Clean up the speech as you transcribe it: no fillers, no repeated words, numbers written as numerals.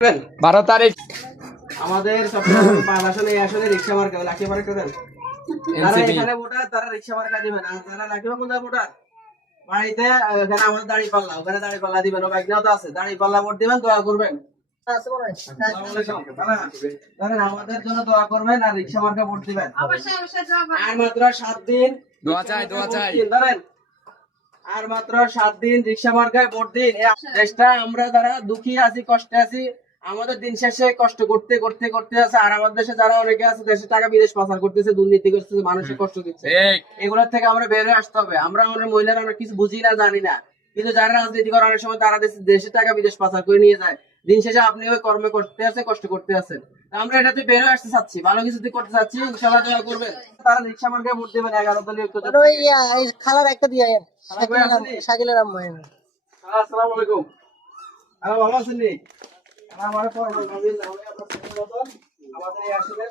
12 তারিখ আমাদের চট্টগ্রাম 5 আসনে এই আসনে রিকশা মার্কা লাকি মার্কা দেন। যারা এখানে ভোটার তারা রিকশা মার্কা দিবেন, আর যারা লাকি মার্কা ভোটার বাড়িতে এখানে আমাদের দাড়ি পাল্লা, ওখানে দাড়ি পাল্লা দিবেন, ও বাইকনাও তো আছে, দাড়ি পাল্লা ভোট দিবেন, দোয়া করবেন। ধরেন আমাদের জন্য দোয়া করবেন আর রিকশা মার্কা ভোট দিবেন। আর মাত্র 7 দিন দোয়া চাই ধরেন, আর মাত্র 7 দিন রিকশা মার্কায় ভোট দিন। এই দেশটা আমরা যারা দুঃখী আছি, কষ্টে আছি, আমাদের দিন শেষে কষ্ট করতে করতে করতে আছে, আর আমাদের দেশে যারা অনেকে আছে দেশের টাকা বিদেশ পাচার করতেছে, দুর্নীতি করতেছে, মানুষের কষ্ট দিচ্ছে, এগুলোর থেকে আমরা বের হয়ে আসতে হবে। আমরা আমাদের মহিলারা আমরা কিছু বুঝি না, জানি না, কিন্তু যারা রাজনীতি করে অনেক সময় তারা দেশের টাকা বিদেশ পাচার করে নিয়ে যায়। দিন শেষে আপনি ওই কর্মে করতে আছে, কষ্ট করতে আছেন। আমরা এটাতে বের হয়ে আসতে চাচ্ছি, ভালো কিছু করতে চাচ্ছি, ইনশাআল্লাহ দোয়া করবেন। তারা রিকশা মার্কায় ভোট দেবেন 11 দলীয় খালার একটা দিয়ে শাকিলের আম্মু। আসসালামু আলাইকুম। ভালো আছেন নি? আমাদের এই আসলে